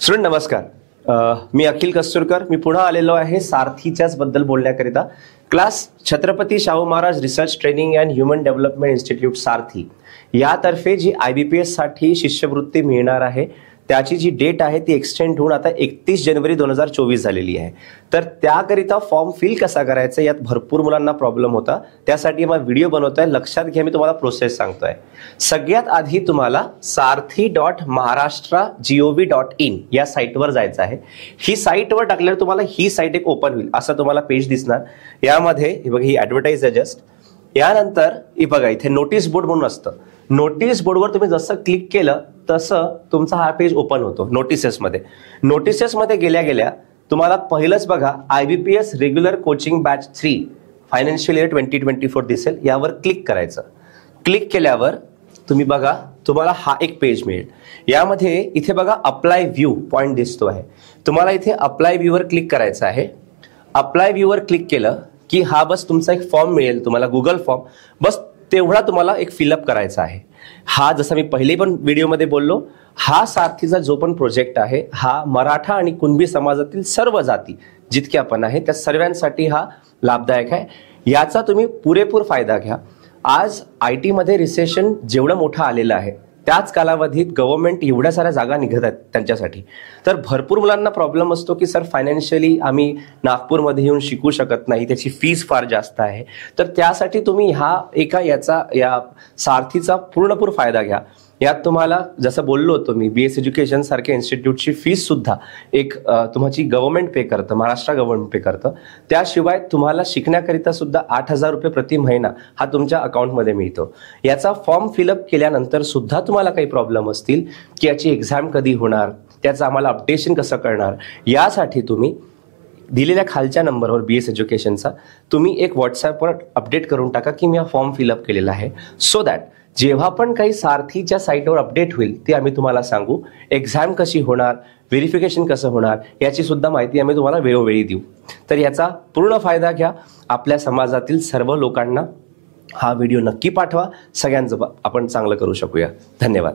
Student नमस्कार. मी अखिल कस्तुरकर. मी पुन्हा आलेलो आहे सारथीच्याच बद्दल बोलण्याकरिता. Class Chhatrapati Shahu Maharaj research training and human development institute Sarathi यातर्फे जी IBPS साठी शिष्यवृत्ती मिळणार आहे त्याची जी डेट आहे ती एक्सटेंड होऊन आता 31 जानेवारी 2024 झालेली आहे. तर त्याकरिता फॉर्म फिल कसा करायचा यात भरपूर मुलांना प्रॉब्लेम होता. त्यासाठी मी व्हिडिओ बनवतोय. लक्षात घ्या, मी तुम्हाला प्रोसेस सांगतोय. सगळ्यात आधी तुम्हाला sarthi.maharashtra.gov.in या साईटवर जायचं आहे. ही साईटवर टाकल्यावर तुम्हाला ही साईट एक ओपन होईल. असं तुम्हाला पेज दिसणार. यामध्ये हे बघा, ही ॲडव्हर्टाइज आहे जस्ट. यानंतर हे बघा, इथे नोटीस बोर्ड म्हणून असतं. नोटीस बोर्डवर तुम्ही जसं क्लिक केलं तसं तुमचा हा पेज ओपन होतो. नोटिसेसमध्ये गेल्या गेल्या तुम्हाला पहिलंच बघा IBPS regular coaching batch 3 financial year 2024 दिसेल. यावर क्लिक करायचं. क्लिक केल्यावर तुम्ही बघा, तुम्हाला हा एक पेज मिळेल. यामध्ये इथे बघा अप्लाय व्ह्यू पॉईंट दिसतो आहे. तुम्हाला इथे अप्लाय व्ह्यूवर क्लिक करायचं आहे. अप्लाय व्ह्यूवर क्लिक केलं की हा बस तुमचा एक फॉर्म मिळेल तुम्हाला, गुगल फॉर्म. बस तेवढा तुम्हाला एक फिलअप करायचा आहे. हा जसं मी पहिले पण व्हिडिओमध्ये बोललो, हा सारथीचा जो पण प्रोजेक्ट आहे हा मराठा आणि कुणबी समाजातील सर्व जाती जितक्या पण आहे त्या सर्वांसाठी हा लाभदायक आहे. याचा तुम्ही पुरेपूर फायदा घ्या. आज IT मध्ये रिसेशन जेवढं मोठं आलेलं आहे त्याच कालावधीत गव्हर्नमेंट एवढ्या साऱ्या जागा निघत आहेत त्यांच्यासाठी. तर भरपूर मुलांना प्रॉब्लेम असतो की सर फायनान्शियली आम्ही नागपूरमध्ये येऊन शिकू शकत नाही, त्याची फीस फार जास्त आहे. तर त्यासाठी तुम्ही या सारथीचा पूर्णपूर फायदा घ्या. यात तुम्हाला जसं बोललो होतो मी, BS एज्युकेशन सारख्या इन्स्टिट्यूटची फीस सुद्धा एक तुमची गव्हर्नमेंट पे करतं, महाराष्ट्र गव्हर्नमेंट पे करतं. त्याशिवाय तुम्हाला शिकण्याकरिता सुद्धा 8,000 रुपये प्रति महिना हा तुमच्या अकाउंटमध्ये मिळतो. याचा फॉर्म फिलअप केल्यानंतर सुद्धा तुम्हाला काही प्रॉब्लेम असतील की याची एक्झाम कधी होणार, त्याचं आम्हाला अपडेशन कसं करणार, यासाठी तुम्ही दिलेल्या खालच्या नंबरवर BS एज्युकेशनचा तुम्ही एक व्हॉट्सॲपवर अपडेट करून टाका की मी हा फॉर्म फिलअप केलेला आहे. सो दॅट जेव्हा पण काही सारथीच्या साईटवर अपडेट होईल ते आम्ही तुम्हाला सांगू. एक्झाम कशी होणार, व्हेरिफिकेशन कसं होणार याची सुद्धा माहिती आम्ही तुम्हाला वेळोवेळी देऊ. तर याचा पूर्ण फायदा घ्या. आपल्या समाजातील सर्व लोकांना हा व्हिडिओ नक्की पाठवा. सगळ्यांचं आपण चांगलं करू शकूया. धन्यवाद.